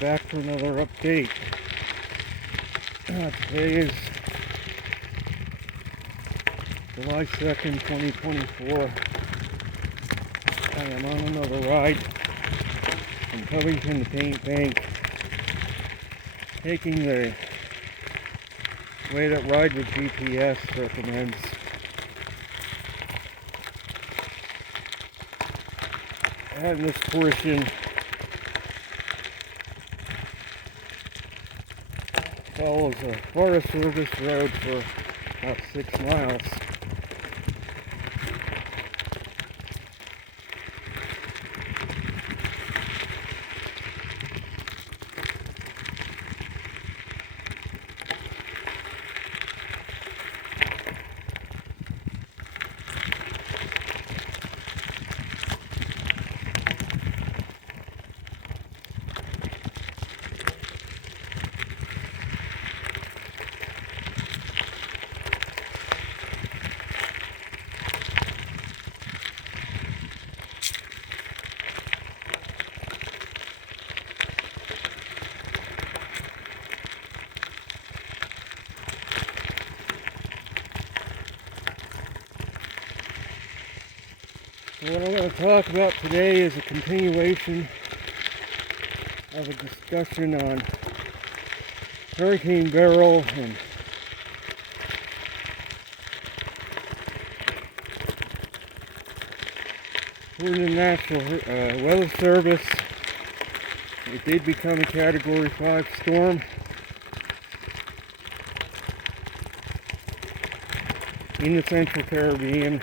back for another update. Today is July 2nd, 2024. I am on another ride from Covington to Paint Bank, taking the way that Ride with GPS recommends. And this portion follows a Forest Service road for about 6 miles. What I'm going to talk about today is a continuation of a discussion on Hurricane Beryl and according to the National Weather Service, it did become a Category 5 storm. In the Central Caribbean.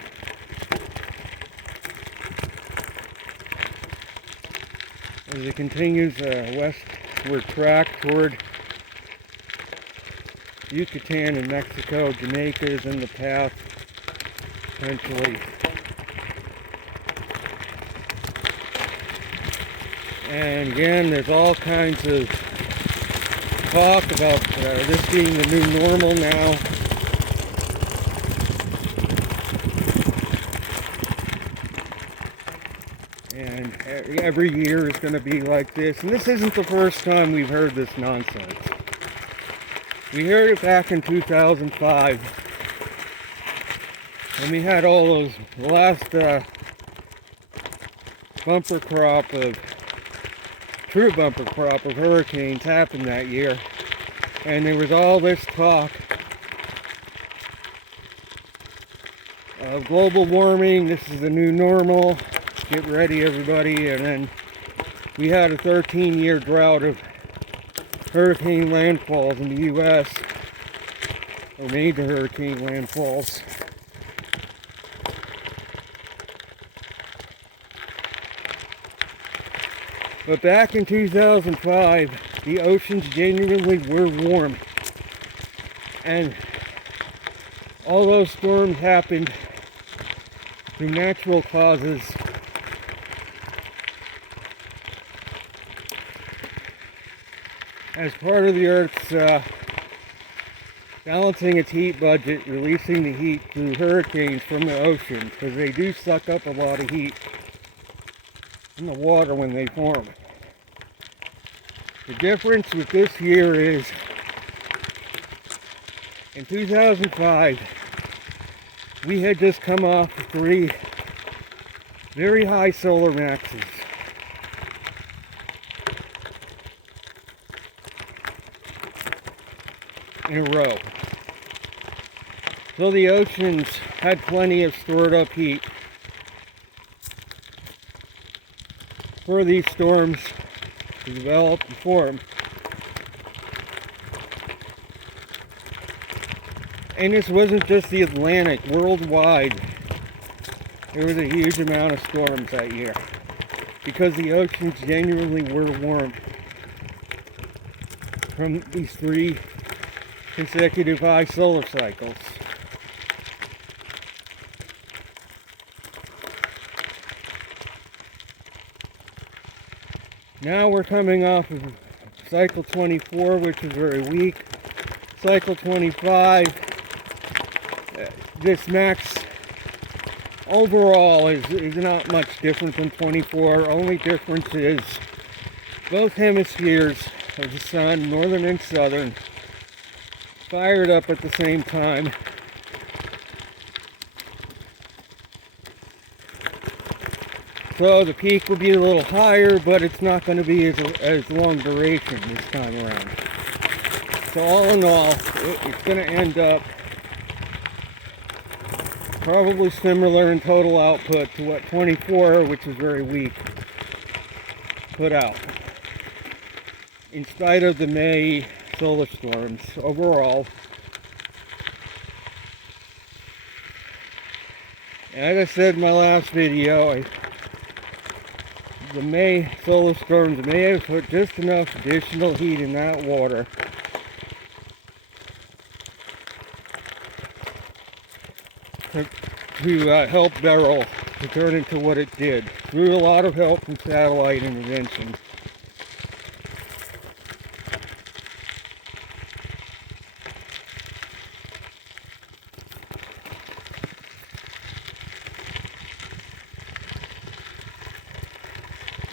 As it continues westward track toward Yucatan and Mexico, Jamaica is in the path, potentially. And again, there's all kinds of talk about this being the new normal now. And every year is going to be like this. And this isn't the first time we've heard this nonsense. We heard it back in 2005. And we had all those, the last true bumper crop of hurricanes happened that year. And there was all this talk of global warming. This is the new normal. Get ready, everybody. And then we had a 13-year drought of hurricane landfalls in the U.S. or major hurricane landfalls. But back in 2005, the oceans genuinely were warm. And all those storms happened through natural causes. As part of the Earth's balancing its heat budget, releasing the heat through hurricanes from the ocean, because they do suck up a lot of heat in the water when they form. The difference with this year is, in 2005, we had just come off 3 very high solar maxes. In a row. So the oceans had plenty of stored up heat for these storms to develop and form. And this wasn't just the Atlantic, worldwide there was a huge amount of storms that year because the oceans genuinely were warm from these 3 consecutive high solar cycles. Now we're coming off of cycle 24, which is very weak. Cycle 25, this max overall is not much different than 24. Only difference is both hemispheres of the sun, northern and southern, fired up at the same time. So the peak will be a little higher, but it's not going to be as long duration this time around. So all in all, it's going to end up probably similar in total output to what 24, which is very weak, put out. In spite of the May solar storms overall. As I said in my last video, the May solar storms may have put just enough additional heat in that water to help Beryl to turn into what it did, through a lot of help from satellite intervention.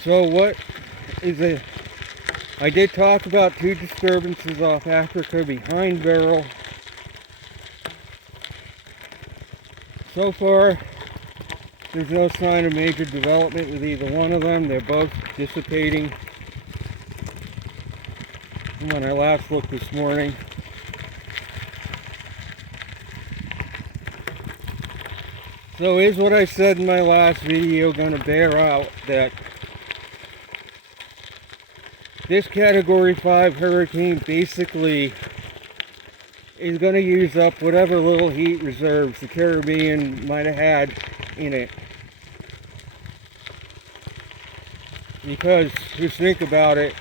So what is I did talk about 2 disturbances off Africa behind Beryl. So far, there's no sign of major development with either one of them. They're both dissipating from when I last looked this morning. So is what I said in my last video going to bear out, that this Category 5 hurricane basically is going to use up whatever little heat reserves the Caribbean might have had in it. Because, just think about it,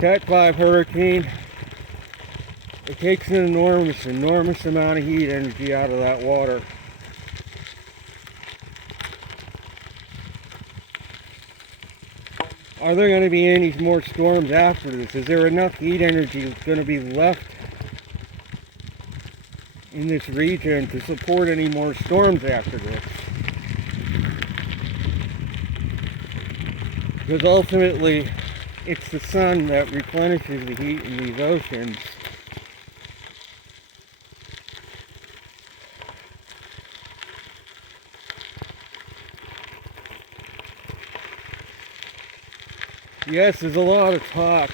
Cat 5 hurricane, it takes an enormous amount of heat energy out of that water. Are there going to be any more storms after this? Is there enough heat energy going to be left in this region to support any more storms after this? Because ultimately, it's the sun that replenishes the heat in these oceans. Yes, there's a lot of talk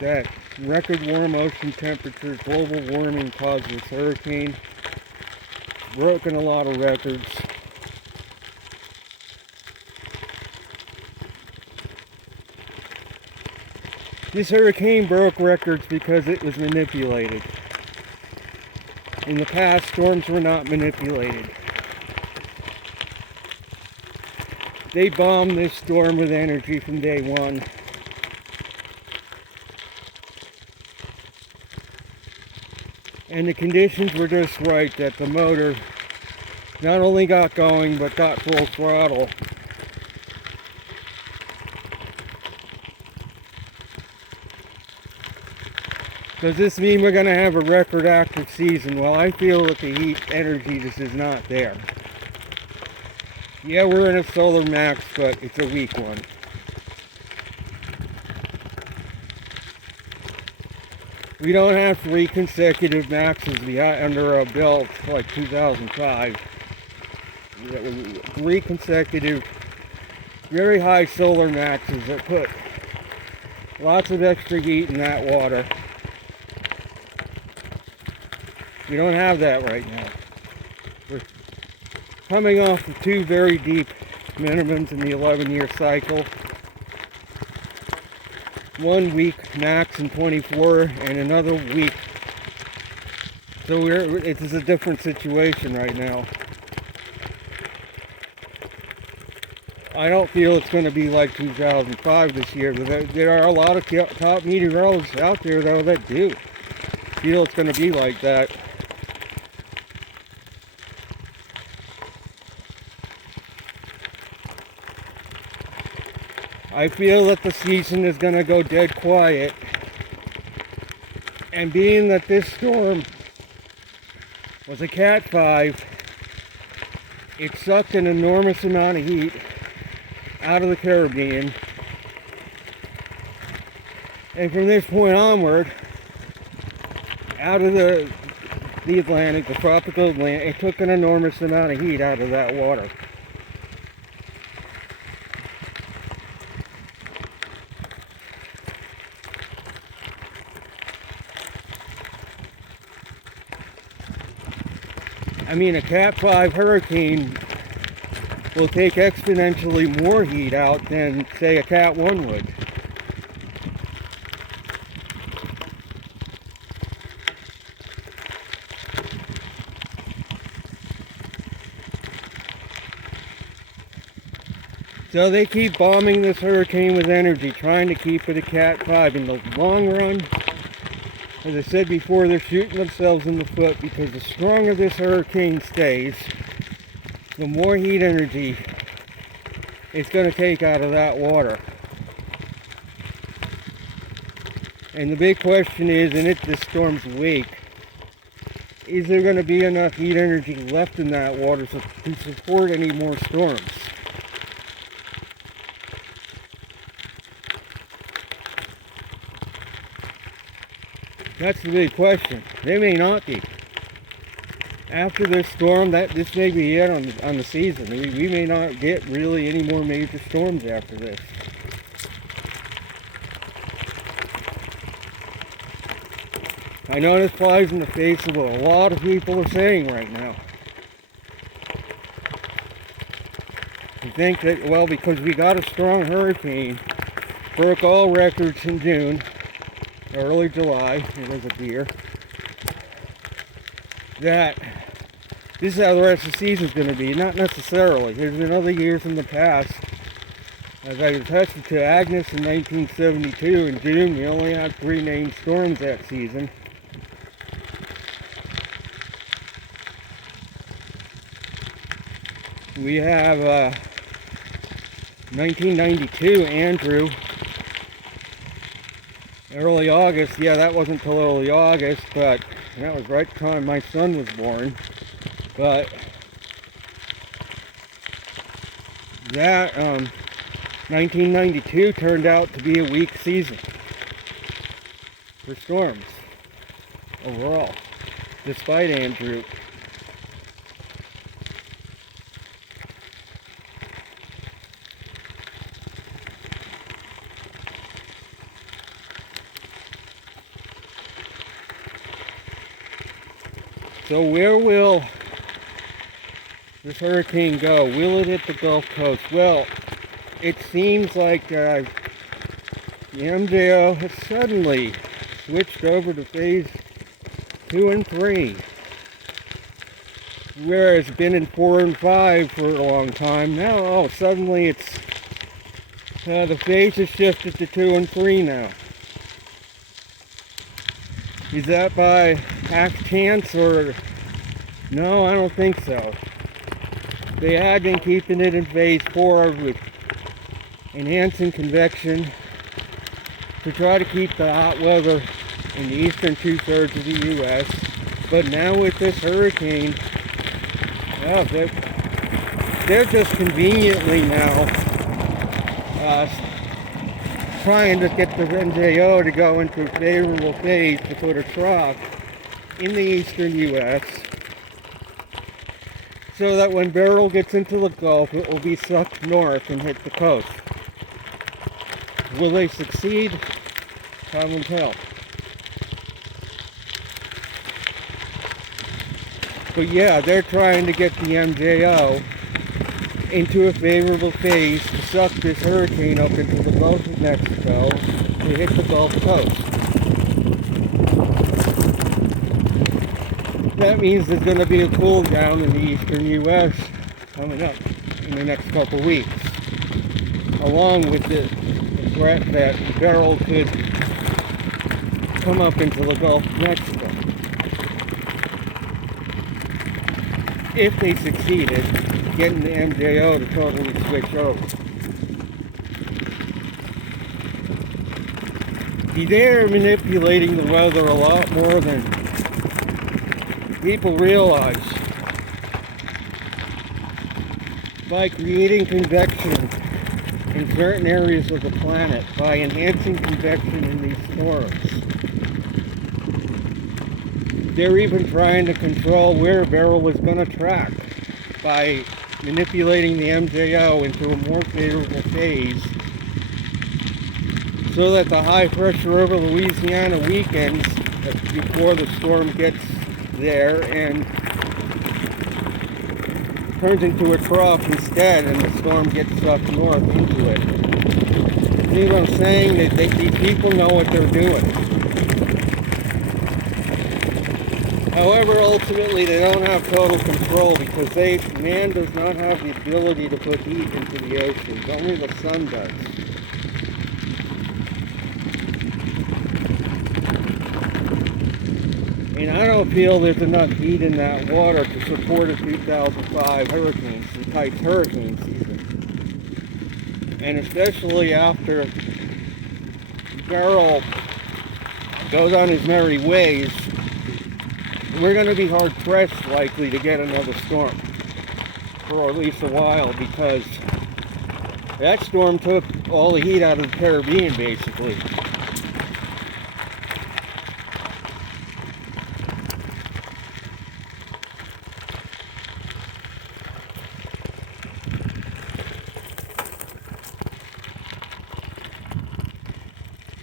that record warm ocean temperatures, global warming caused this hurricane. Broken a lot of records. This hurricane broke records because it was manipulated. In the past, storms were not manipulated. They bombed this storm with energy from day one. And the conditions were just right that the motor not only got going, but got full throttle. Does this mean we're going to have a record active season? Well, I feel that the heat energy just is not there. Yeah, we're in a solar max, but it's a weak one. We don't have 3 consecutive maxes under our belt like 2005. 3 consecutive very high solar maxes that put lots of extra heat in that water. We don't have that right now. We're coming off of 2 very deep minimums in the 11-year cycle. 1 week max in 24 and another week. So it is a different situation right now. I don't feel it's going to be like 2005 this year, but there are a lot of top meteorologists out there though that do feel it's going to be like that. I feel that the season is going to go dead quiet, and being that this storm was a Cat 5, it sucked an enormous amount of heat out of the Caribbean, And from this point onward, out of the Atlantic, the tropical Atlantic, it took an enormous amount of heat out of that water. I mean, a Cat 5 hurricane will take exponentially more heat out than, say, a Cat 1 would. So they keep bombing this hurricane with energy, trying to keep it a Cat 5. In the long run, as I said before, they're shooting themselves in the foot, because the stronger this hurricane stays, the more heat energy it's going to take out of that water. And the big question is, in this storm's wake, is there going to be enough heat energy left in that water to support any more storms? That's the big question. They may not be. After this storm, this may be it on the season. We may not get really any more major storms after this. I know this flies in the face of what a lot of people are saying right now. They think that, well, because we got a strong hurricane, broke all records in June, early July, it was a deer, that this is how the rest of the season is going to be. Not necessarily. There's been other years in the past, as I attested to Agnes in 1972 in June, we only had 3 named storms that season. We have 1992 Andrew, early August. Yeah, that wasn't till early August, but that was right at the time my son was born. But that 1992 turned out to be a weak season for storms overall, despite Andrew. So where will this hurricane go? Will it hit the Gulf Coast? Well, it seems like the MJO has suddenly switched over to phase 2 and 3. Whereas it's been in 4 and 5 for a long time. Now, suddenly it's the phase has shifted to 2 and 3 now. Is that by half chance, or no? I don't think so. They had been keeping it in phase 4 with enhancing convection to try to keep the hot weather in the eastern 2/3 of the U.S. But now with this hurricane, well, they're just conveniently now trying to get the MJO to go into a favorable phase to put a trough in the eastern U.S. so that when Beryl gets into the Gulf, it will be sucked north and hit the coast. Will they succeed? Time will tell. But yeah, they're trying to get the MJO into a favorable phase to suck this hurricane up into the Gulf of Mexico to hit the Gulf Coast. That means there's going to be a cool down in the eastern U.S. coming up in the next couple weeks, along with the threat that Beryl could come up into the Gulf of Mexico. If they succeeded getting the MJO to totally switch over. See, they're manipulating the weather a lot more than people realize. By creating convection in certain areas of the planet by enhancing convection in these storms. They're even trying to control where Beryl is going to track by manipulating the MJO into a more favorable phase so that the high pressure over Louisiana weakens before the storm gets there and turns into a trough instead, and the storm gets sucked north into it. See what I'm saying? These people know what they're doing. However, ultimately, they don't have total control because man does not have the ability to put heat into the oceans. Only the sun does. And I don't feel there's enough heat in that water to support a 2005 hurricane, the type hurricane season. And especially after Beryl goes on his merry ways, we're going to be hard pressed likely to get another storm for at least a while, because that storm took all the heat out of the Caribbean basically.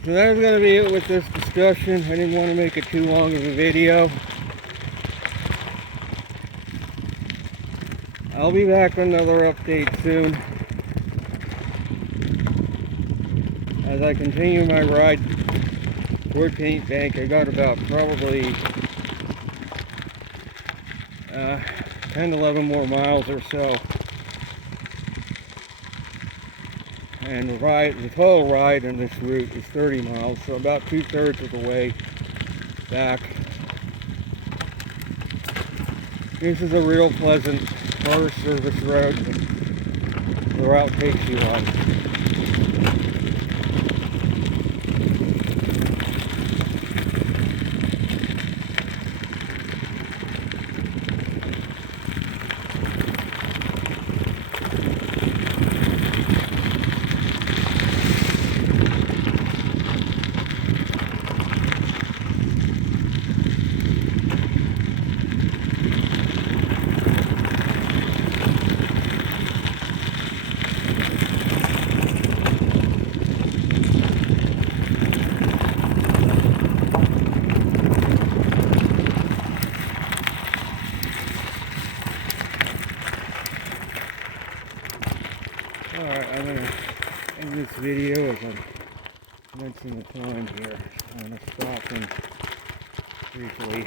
So that was going to be it with this discussion. I didn't want to make it too long of a video. I'll be back with another update soon as I continue my ride toward Paint Bank. I got about probably 10-11 more miles or so, and the total ride in this route is 30 miles, so about 2/3 of the way back. This is a real pleasant Forest Service road the route takes you on. Alright, I'm going to end this video as I mentioned the time here. I'm going to stop and briefly